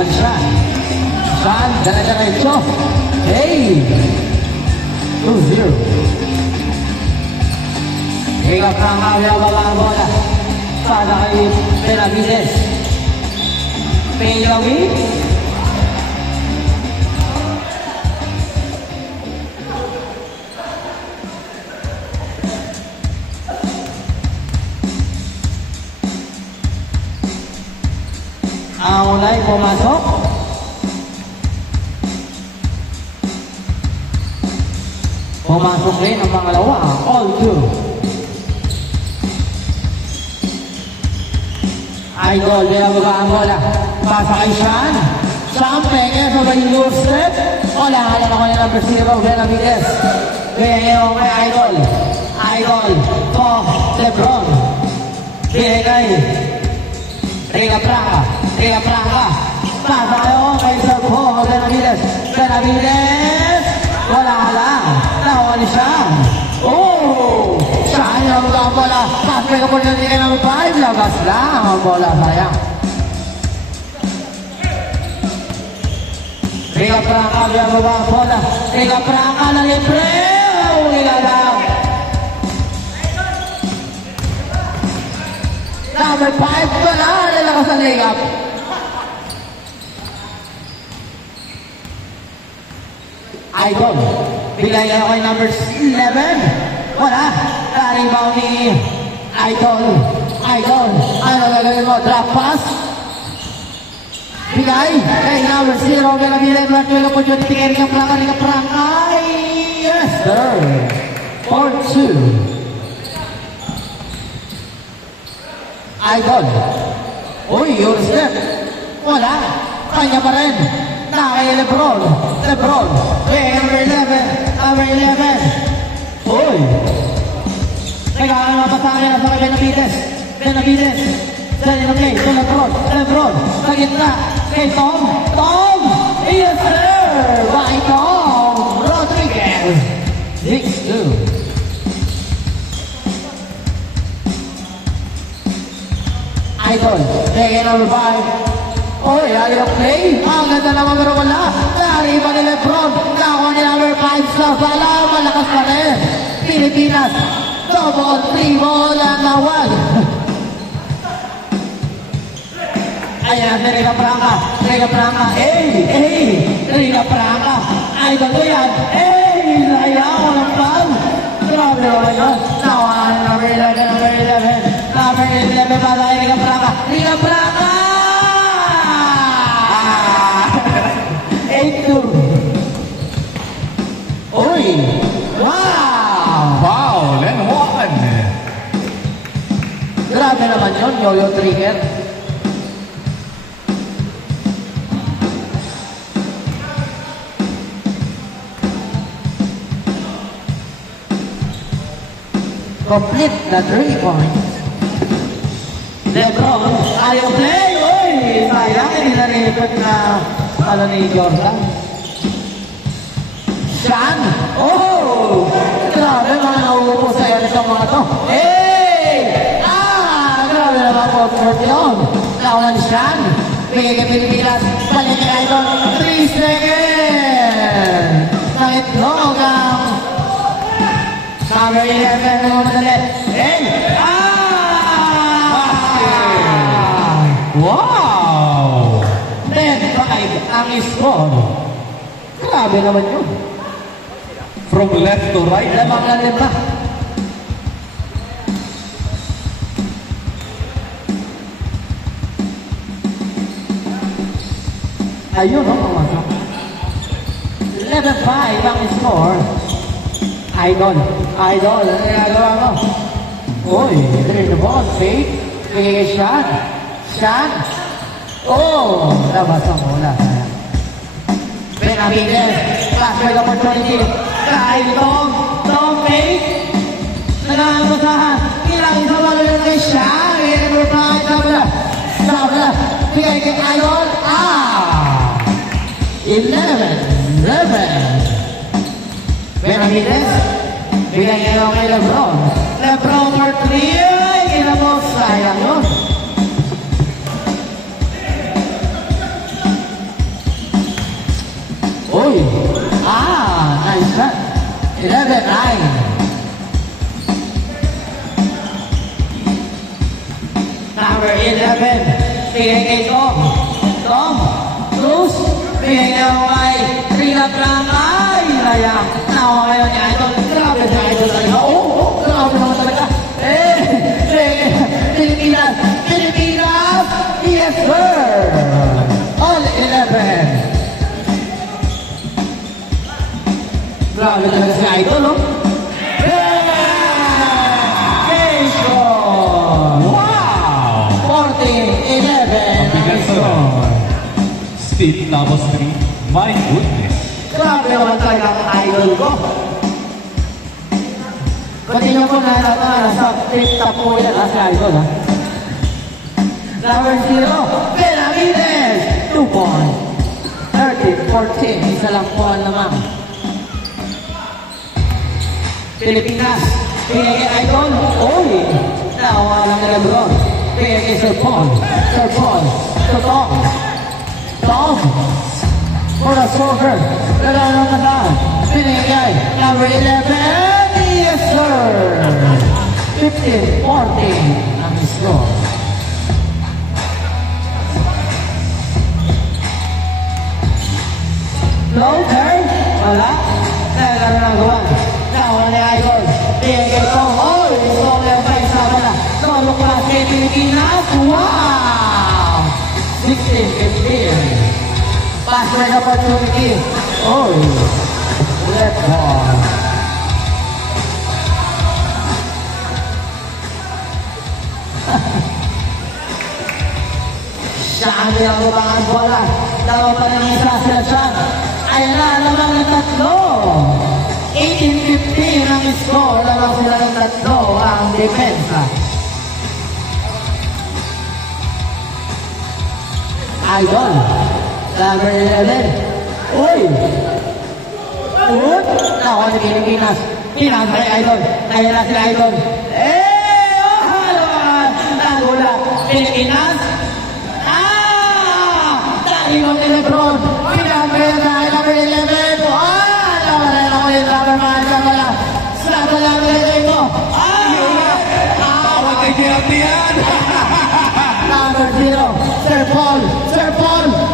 naman siya. Saan? Dala-diretso. Hey! 2-0. Higap ng Avia baba ang bola. Para kay Benavides. Payaway. Ang ulay pumasok. Pumasok rin ang pangalawa. All two. Idol, binababa ang bola. Pasa kay Sean. Sean Peña sa may loose step. Wala ka lang ako yung number 0, Benavides. Beneo kay Idol. Idol to Lebron. Binigay. Riga Pranga. Pasa kayo kay Sabho, Benavides. Benavides. Wala ka lang. Nawa ni Sean. Oh! Saan yung mga bola? Paspay ka po nyo nila ng 5. Labas lang ang bola. Sayang. Riga Pranga, binababa ang bola. Riga Pranga na libre. Wala lang. Number 5 pala. Nalakas ang layup. Idol. Bilay ako kay number 11. Wala. Rebound ni Idol. Ano gagawin mo? Drop pass. Bilay. Kay number 0. Benavides. Tuwag po dyan. Tingin ka prangka. Yes, sir. 4-2. Idol. Uy, your step. Wala. Kanya pa rin. Kay Lebron. Number 11. Uy. Nagkakaroon ng pasahan sa kay Benavides. Dali na play. Ito Lebron. Sa gitna. Kay Tom. Yes, sir. By Tom Rodriguez. 6-2. Idol. Kay number 5. Oy, ayaw play. Ang ganda naman pero wala. Nari pa ni Lebron. Nakuha ni number 5 sa bala. Malakas pa rin. Pilipinas. Double, triple, and nawag. Ayan, Riga Pranga. Riga Pranga. Idol ko yan. Ayaw, walang pang. Grabe naman yun. Nakuha ni number 11. Number 11 para kay Riga Pranga. 8-2. Uy! Wow! Then one! Grabe naman yun, yo-yo trigger. Complete na 3 points. Lebron, ayaw play! Uy! Sayang, hindi na nilipot na ni Jordan. Sean! Oh! Grabe mga nauupo sa yan sa mga to. Grabe naman po. Yun. Nauna ni Sean. Bigay kay Pilipinas. Balik kay Idol. 3 seconds. Kahit logang. Number 11 na madali. Wow! 10-5 ang score. Grabe naman yun. From left to right. Lamang na lima. Ayun, pumasok. 11-5 ang score. Idol. Ano ginagawa mo? Uy, drain the ball. Fake. Bigay kay Sean. Oh! Labas ang bola. Benavides. Flashback opportunity. Kay Tom fake. Nagkakabasahan. Ilang isa wala lang kay Sean. Number 5. Sabla. Bigay kay Idol. 11. Benavides. Bigay kayo kay Lebron. Lebron for 3. Ay, kinabos. Sayang yun. 11-9. Number 11, bigay kay Tom. Tom, Cruz, bigay niya kay Rinat lang ay layang. Nawa ngayon niya ito. Grabe na ito talaga. Grabe naman talaga. Pilipinas, Pilipinas, yes sir. All 11. Grabe talaga si Idol, no? Wow! 14-11. Bigas to na. Still tapos 3. My goodness. Grabe naman talaga ang idol ko. Pati nyo po na sa TikTok po yan si idol, ha? Number 0, Benavides. 2 point. 30-14. Isa lang po ang lamang. Pilipinas. Pinay kay idol. Oy! Nawa lang na Lebron. Pinay kay Sir Paul. Sir Paul. Sir Tom. Tom. For the soccer. Lalala na lang. Pinay kay number 11. Yes, sir. 15-14 ang score. Floater. Wala. Nalala na gawan. Nawa ni idol. Pinay kay Tom. Oy! Song yung may sama na. Solo class kay Pilipinas. Wow! 16-15. Pass right opportunity. Oh, left ball. Saan niya ang lumangan bola? Dalawa pa ng isa sila siyan. Ayan na, lamang ng tatlo. 18-15 ang score. Lamang sila ng tatlo ang depensa. Idol. Number 11. Uy! Uy! Ako ni Pilipinas. Pinagay Idol. Ayan na si Idol. Oh! Halaman! Nagula. Pilipinas. Taingon ni Lebron. Pinagay na number 11. Naman na ako yung number man. Sa lang ito. Bawal kay Gertian. Number 0. Sir Paul. Sir Paul.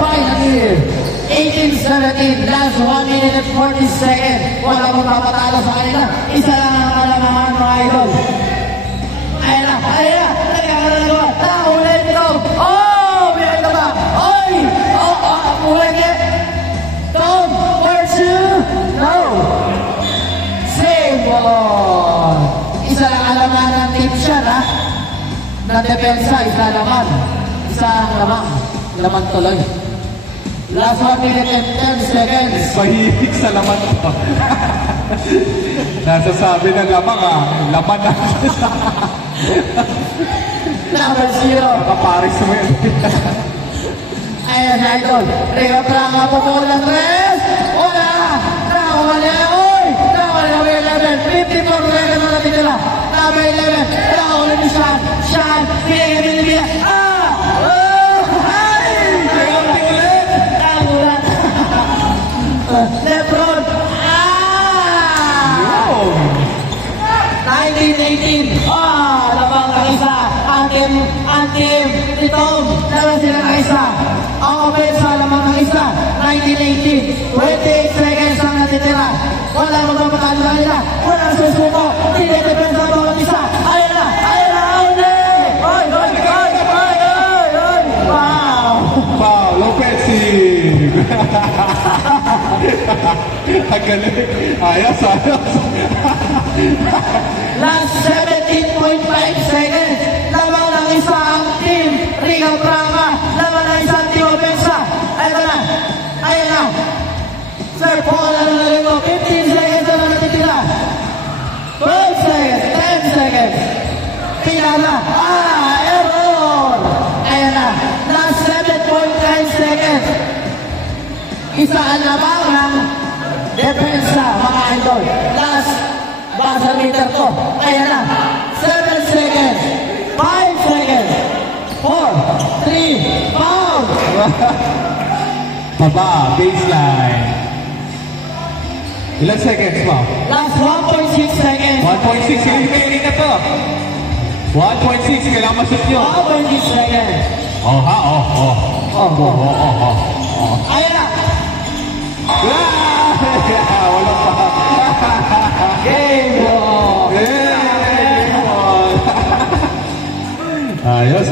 Finally, 18-17, last 1 minute and 40 seconds. Wala mong papatalo sa kanila. Isa lang ang kalamangan mga idol. Ayan na, ayan na. Nagkakalagawa. Ulit ito. Oh, may ito ba? Oy! Ulit eh. Tom, where's you? No. Save ball. Isa lang alaman ng team siya, ha? Na depensa, isa naman. Isang lamang. Laman tuloy. Last 1 minute and 10 seconds. Mahilig sa laman ko. Nasasabi ng lamang laman na. Number 0. Nakaparis mo yun. Ayan, idol. Rio Pranga po po ng rest. Wala. Nakawala. Oy! Nakawala number 11. 54 seconds na natin nila. Number 11. Nakawala ni Sean. Sean. Binigyan. Lebron! 19-18! Labang ang isa! Antim! Itong! Dala sila ng isa! Ang opensa lamang ng isa! 19-18! 28 seconds ang natitira! Wala magpapatalo na nila! Wala susuko! Hindi depensa ang bawat isa! Ayan na! Ayan na! Oy! Wow! Wow! Offensive! Ang galing! Ayos! Last 17.5 seconds. Lamang ng isa ang team Rio Pranga. Lamang ng isang team Opensa. Ayan na. Ayan na. Sir Paul, ano na rin mo? 15 seconds na natitira. 12 seconds. 10 seconds. Pinala. Error. Ayan na. Last 7.9 seconds. Isa ang lamang ng depensa, mga idol. Last buzzer meter ko. Ayan na. 7 seconds. 5 seconds. 4, 3, foul. Baba, baseline. Ilan seconds pa? Last 1.6 seconds. 1.6. Sige, na to. 1.6. Kailangan ma-shoot nyo. 1.6 seconds. Oh, ha? Oh. Ayan na. Wala pa. Game ball. Ayos.